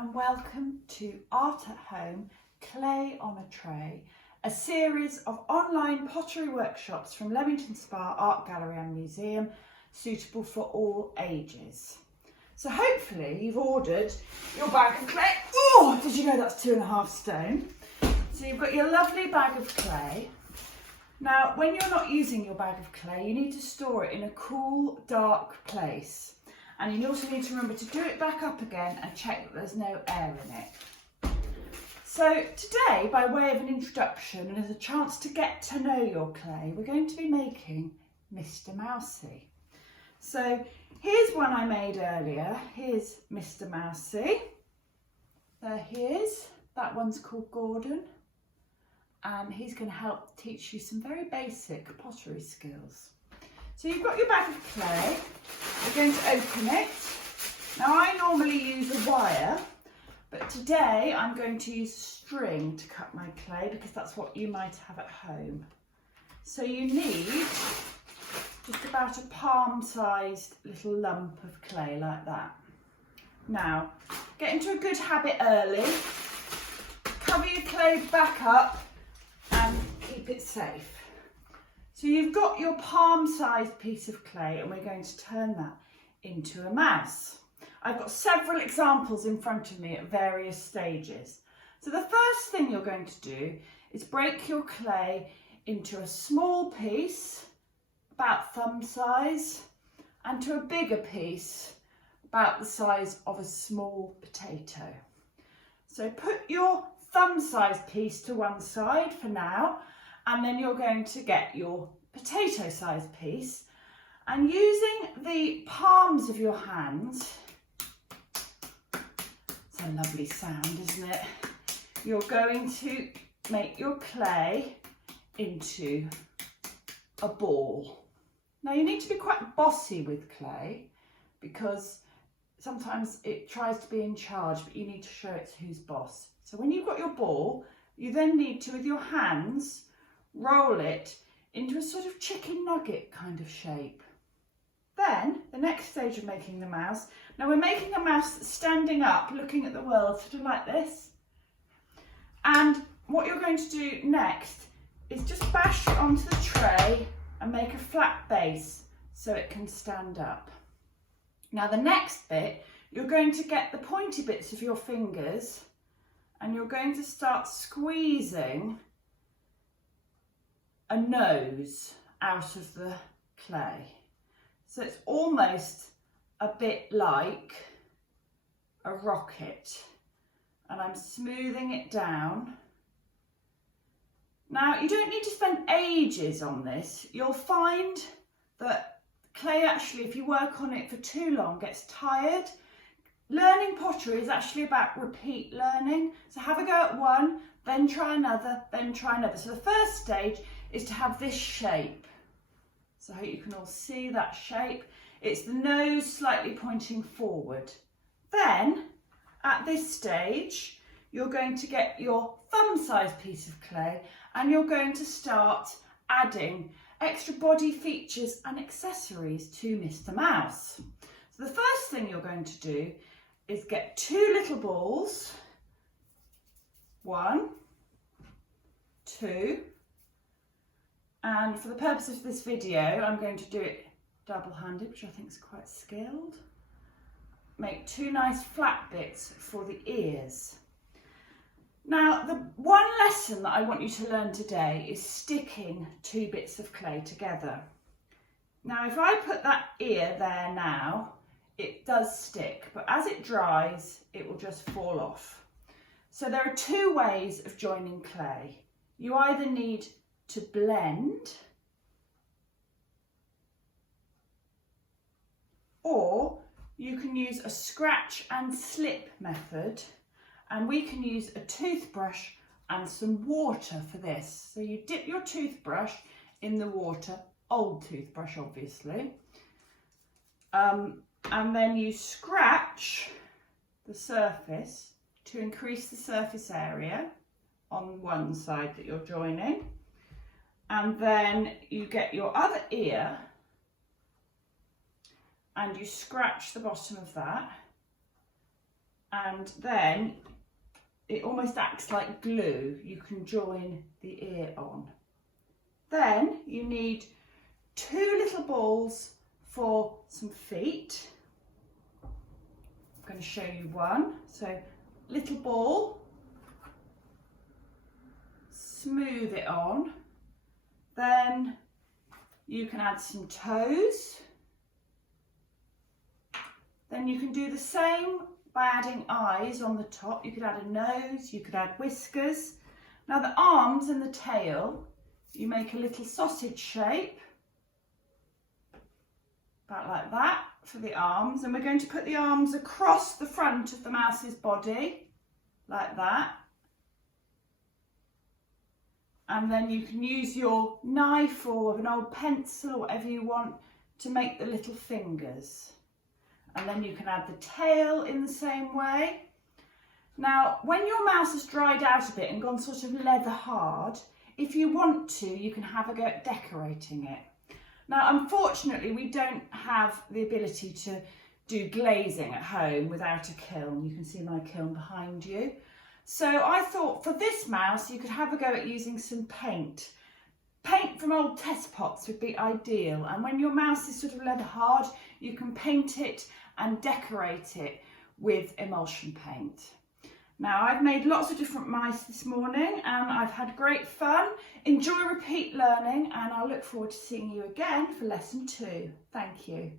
and welcome to Art at Home, Clay on a Tray, a series of online pottery workshops from Leamington Spa Art Gallery and Museum, suitable for all ages. So hopefully you've ordered your bag of clay. Oh, did you know that's 2.5 stone? So you've got your lovely bag of clay. Now, when you're not using your bag of clay, you need to store it in a cool, dark place. And you also need to remember to do it back up again and check that there's no air in it. So today, by way of an introduction and as a chance to get to know your clay, we're going to be making Mr. Mousey. So here's one I made earlier. Here's Mr. Mousey. There he is. That one's called Gordon. And he's going to help teach you some very basic pottery skills. So you've got your bag of clay, we're going to open it. Now I normally use a wire, but today I'm going to use string to cut my clay because that's what you might have at home. So you need just about a palm-sized little lump of clay like that. Now, get into a good habit early, cover your clay back up and keep it safe. So you've got your palm-sized piece of clay and we're going to turn that into a mouse. I've got several examples in front of me at various stages. So the first thing you're going to do is break your clay into a small piece, about thumb size, and to a bigger piece, about the size of a small potato. So put your thumb-sized piece to one side for now, and then you're going to get your potato-sized piece, and using the palms of your hands, it's a lovely sound, isn't it? You're going to make your clay into a ball. Now you need to be quite bossy with clay because sometimes it tries to be in charge, but you need to show it who's boss. So when you've got your ball, you then need to, with your hands, roll it into a sort of chicken nugget kind of shape. Then, the next stage of making the mouse, now we're making a mouse that's standing up, looking at the world, sort of like this. And what you're going to do next is just bash it onto the tray and make a flat base so it can stand up. Now the next bit, you're going to get the pointy bits of your fingers and you're going to start squeezing a nose out of the clay. So it's almost a bit like a rocket, and I'm smoothing it down. Now you don't need to spend ages on this. You'll find that clay actually, if you work on it for too long, gets tired. Learning pottery is actually about repeat learning. So have a go at one, then try another, then try another. So the first stage is to have this shape. So I hope you can all see that shape. It's the nose slightly pointing forward. Then, at this stage, you're going to get your thumb-sized piece of clay and you're going to start adding extra body features and accessories to Mr. Mouse. So the first thing you're going to do is get 2 little balls. 1, 2, and for the purpose of this video, I'm going to do it double-handed, which I think is quite skilled. Make 2 nice flat bits for the ears. Now, the one lesson that I want you to learn today is sticking 2 bits of clay together. Now, if I put that ear there now, it does stick, but as it dries, it will just fall off. So there are 2 ways of joining clay. You either need to blend, or you can use a scratch and slip method, and we can use a toothbrush and some water for this. So you dip your toothbrush in the water, old toothbrush obviously, and then you scratch the surface to increase the surface area on one side that you're joining. And then you get your other ear and you scratch the bottom of that and then it almost acts like glue. You can join the ear on. Then you need 2 little balls for some feet. I'm going to show you one. So little ball, smooth it on. Then you can add some toes. Then you can do the same by adding eyes on the top. You could add a nose, you could add whiskers. Now the arms and the tail, you make a little sausage shape, about like that for the arms. And we're going to put the arms across the front of the mouse's body, like that. And then you can use your knife or an old pencil or whatever you want to make the little fingers. And then you can add the tail in the same way. Now, when your mouse has dried out a bit and gone sort of leather hard, if you want to, you can have a go at decorating it. Now, unfortunately, we don't have the ability to do glazing at home without a kiln. You can see my kiln behind you. So I thought for this mouse, you could have a go at using some paint. Paint from old test pots would be ideal. And when your mouse is sort of leather hard, you can paint it and decorate it with emulsion paint. Now, I've made lots of different mice this morning and I've had great fun. Enjoy repeat learning, and I look forward to seeing you again for lesson 2. Thank you.